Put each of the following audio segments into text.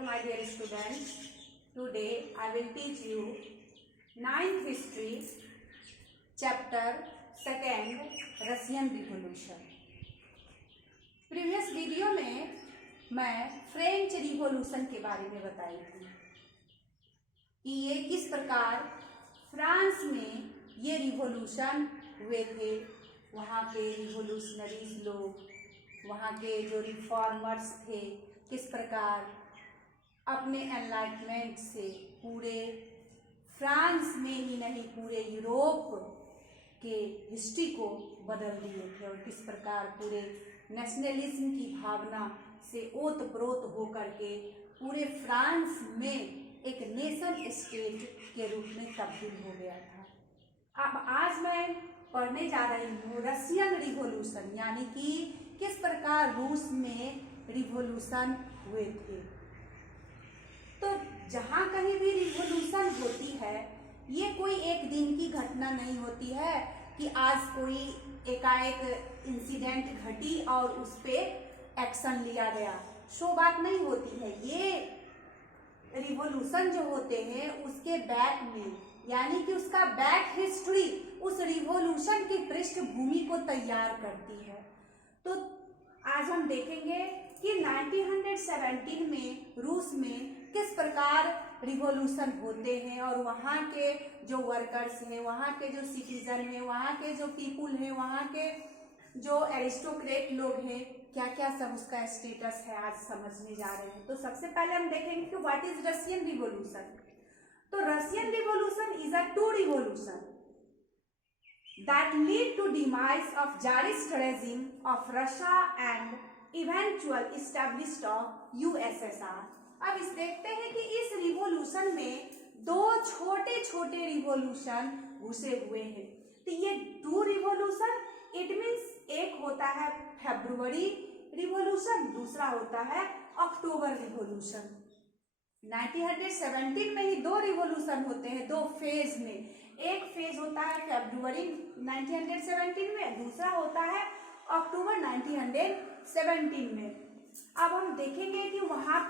Hello my dear students, today I will teach you 9th history chapter 2nd Russian Revolution। Previous video में मैं French revolution के बारे में बताई थी कि ये किस प्रकार फ्रांस में ये रिवॉल्यूशन हुए थे। वहाँ के रिवॉल्यूशनरीज लोग, वहाँ के जो रिफॉर्मर्स थे, किस प्रकार अपने एनलाइटमेंट से पूरे फ्रांस में ही नहीं पूरे यूरोप के हिस्ट्री को बदल दिए थे और किस प्रकार पूरे नेशनलिज्म की भावना से ओतप्रोत होकर के पूरे फ्रांस में एक नेशन स्टेट के रूप में तब्दील हो गया था। अब आज मैं पढ़ने जा रही हूँ रशियन रिवॉल्यूशन, यानी कि किस प्रकार रूस में रिवॉल्यूशन हुए थे। तो जहाँ कहीं भी रिवॉल्यूशन होती है, ये कोई एक दिन की घटना नहीं होती है कि आज कोई एकाएक इंसिडेंट घटी और उस पे एक्शन लिया गया, सो बात नहीं होती है। ये रिवॉल्यूशन जो होते हैं उसके बैक में, यानी कि उसका बैक हिस्ट्री उस रिवॉल्यूशन की पृष्ठभूमि को तैयार करती है। तो आज हम देखेंगे कि 1917 में रूस में किस प्रकार रिवॉल्यूशन होते हैं और वहाँ के जो वर्कर्स हैं, वहाँ के जो सिटीजन हैं, वहाँ के जो पीपुल हैं, वहाँ के जो एरिस्टोक्रेट लोग हैं, क्या क्या सब उसका स्टेटस है, आज समझने जा रहे हैं। तो सबसे पहले हम देखेंगे कि व्हाट इज रशियन रिवॉल्यूशन। तो Russian revolution is a two revolution that lead to demise of Tsarist regime of Russia and eventual establishment of USSR। अब इस देखते हैं कि इस रिवॉल्यूशन में दो छोटे छोटे रिवॉल्यूशन घुसे हुए हैं। तो ये टू रिवॉल्यूशन, इट मीन्स एक होता है फरवरी रिवॉल्यूशन, दूसरा होता है अक्टूबर रिवॉल्यूशन। 1917 में ही दो रिवॉल्यूशन होते हैं, दो फेज में। एक फेज होता है फरवरी 1917 में, दूसरा होता है अक्टूबर 1917 में। अब हम देखेंगे कि वहाँ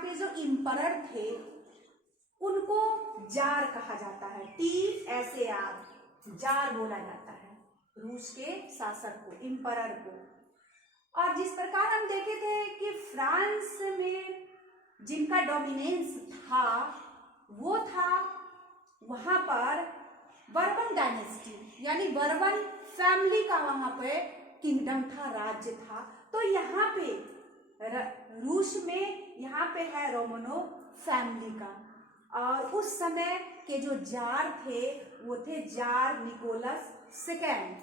के जो इम्परर थे उनको जार कहा जाता है, TSAR, जार बोला जाता है रूस के शासक को, इम्परर को। और जिस प्रकार हम देखे थे कि फ्रांस में जिनका डोमिनेंस था वो था वहां पर बर्बन डायनेस्टी, यानी बर्बन फैमिली का वहां पे किंगडम था, राज्य था। तो यहाँ पे रूस में यहाँ पे है रोमनो फैमिली का, और उस समय के जो जार थे वो थे tsar Nicholas second.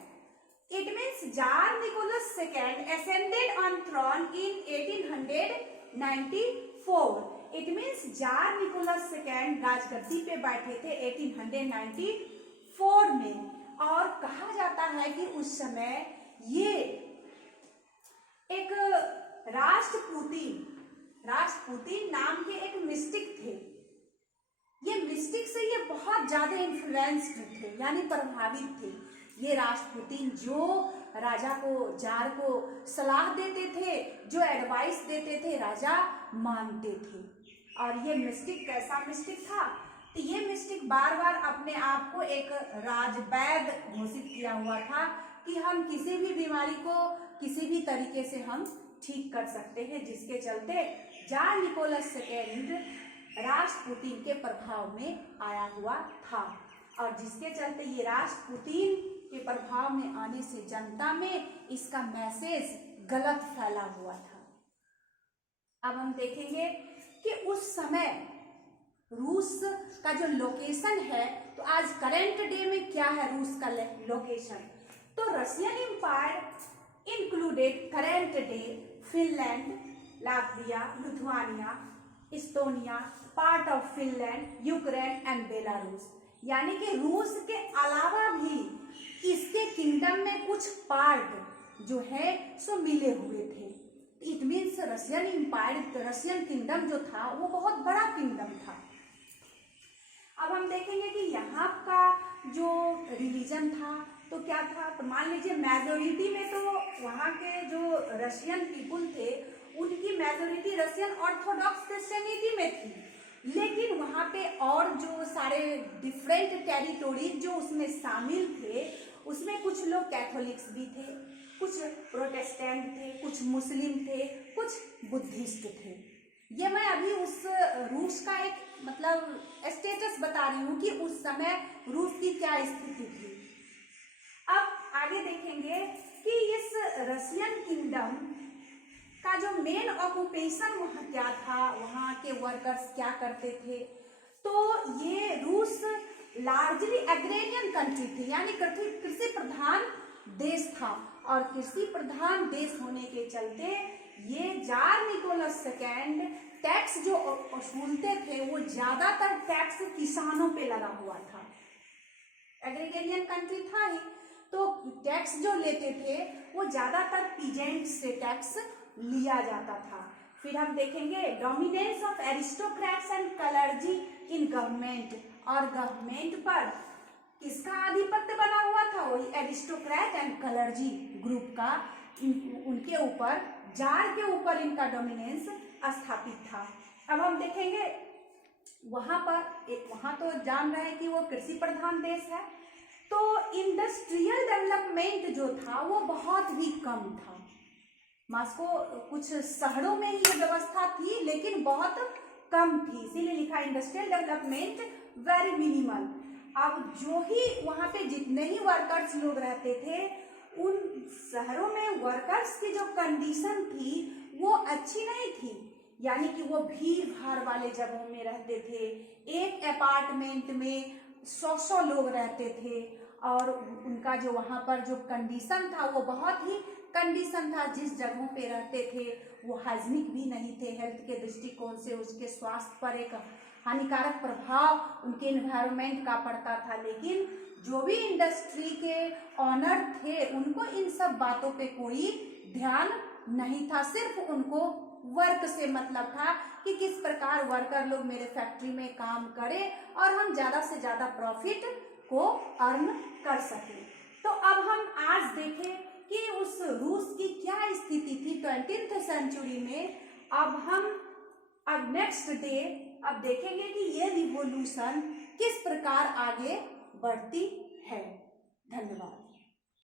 It means tsar Nicholas second ascended on throne in 1894। It means tsar Nicholas second राजगद्दी पे बैठे थे 1894 में। और कहा जाता है कि उस समय ये एक राष्ट्रपुतिन नाम के एक मिस्टिक थे। ये मिस्टिक से ये बहुत ज्यादा इन्फ्लुएंस्ड थे, यानी प्रभावित थे। ये राष्ट्रपुतिन जो राजा को, जार को सलाह देते थे, जो एडवाइस देते थे, राजा मानते थे। और ये मिस्टिक कैसा मिस्टिक था? तो ये मिस्टिक बार बार अपने आप को एक राजवैद्य घोषित किया हुआ था कि हम किसी भी बीमारी को किसी भी तरीके से हम ठीक कर सकते हैं, जिसके चलते जार निकोलस सेकेंड राष्ट्रपुतिन के प्रभाव में आया हुआ था, और जिसके चलते ये राष्ट्रपुतिन के प्रभाव में आने से जनता में इसका मैसेज गलत फैला हुआ था। अब हम देखेंगे कि उस समय रूस का जो लोकेशन है, तो आज करंट डे में क्या है रूस का लोकेशन। तो Russian empire included current day Finland, Latvia, Lithuania, Estonia, part of Finland, Ukraine and Belarus. यानी कि रूस के अलावा भी इसके किंगडम में कुछ पार्ट जो है सो मिले हुए थे। It means Russian empire, Russian kingdom जो था वो बहुत बड़ा किंगडम था। अब हम देखेंगे कि यहाँ का जो रिलीजन था तो क्या था। तो मान लीजिए मेजोरिटी में तो वहाँ के जो रशियन पीपुल थे उनकी मेजोरिटी रशियन ऑर्थोडॉक्स क्रिश्चियनिटी में थी, लेकिन वहाँ पे और जो सारे डिफरेंट टेरिटोरीज जो उसमें शामिल थे, उसमें कुछ लोग कैथोलिक्स भी थे, कुछ प्रोटेस्टेंट थे, कुछ मुस्लिम थे, कुछ बुद्धिस्ट थे। ये मैं अभी उस रूस का एक मतलब स्टेटस बता रही हूँ कि उस समय रूस की क्या स्थिति थी। अब आगे देखेंगे कि इस रशियन किंगडम का जो मेन ऑक्यूपेशन वहाँ क्या था, वहाँ के वर्कर्स क्या करते थे। तो ये रूस लार्जली एग्रेरियन कंट्री थी, यानी कृषि प्रधान देश था, और कृषि प्रधान देश होने के चलते ये जार निकोलस सेकेंड टैक्स जो वसूलते थे वो ज्यादातर टैक्स किसानों पे लगा हुआ था। एग्रीगेरियन कंट्री था ही, तो टैक्स जो लेते थे वो ज्यादातर पीजेंट से टैक्स लिया जाता था। फिर हम देखेंगे dominance of aristocrats and clergy in government, और गवर्नमेंट पर किसका आधिपत्य बना हुआ था, वही एरिस्टोक्रेट एंड क्लर्जी ग्रुप का, उनके ऊपर, जार के ऊपर इनका डोमिनेंस स्थापित था। अब हम देखेंगे वहां तो जान रहे हैं कि वो कृषि प्रधान देश है, तो इंडस्ट्रियल डेवलपमेंट जो था वो बहुत ही कम था। मॉस्को कुछ शहरों में ये व्यवस्था थी लेकिन बहुत कम थी, इसीलिए लिखा इंडस्ट्रियल डेवलपमेंट वेरी मिनिमल। अब जो ही वहां पे जितने ही वर्कर्स लोग रहते थे, उन शहरों में वर्कर्स की जो कंडीशन थी वो अच्छी नहीं थी, यानी कि वो भीड़ भाड़ वाले जगहों में रहते थे, एक अपार्टमेंट में 100 लोग रहते थे, और उनका जो वहाँ पर जो कंडीशन था वो बहुत ही कंडीशन था, जिस जगहों पे रहते थे वो हाइजीनिक भी नहीं थे, हेल्थ के दृष्टिकोण से उसके स्वास्थ्य पर एक हानिकारक प्रभाव उनके एनवायरनमेंट का पड़ता था। लेकिन जो भी इंडस्ट्री के ऑनर थे उनको इन सब बातों पे कोई ध्यान नहीं था, सिर्फ उनको वर्क से मतलब था कि किस प्रकार वर्कर लोग मेरे फैक्ट्री में काम करें और हम ज़्यादा से ज़्यादा प्रॉफिट को अर्न कर सकें। तो अब हम आज देखें कि उस रूस की क्या स्थिति थी 20th सेंचुरी में। अब नेक्स्ट डे अब देखेंगे कि ये रिवॉल्यूशन किस प्रकार आगे बढ़ती है। धन्यवाद।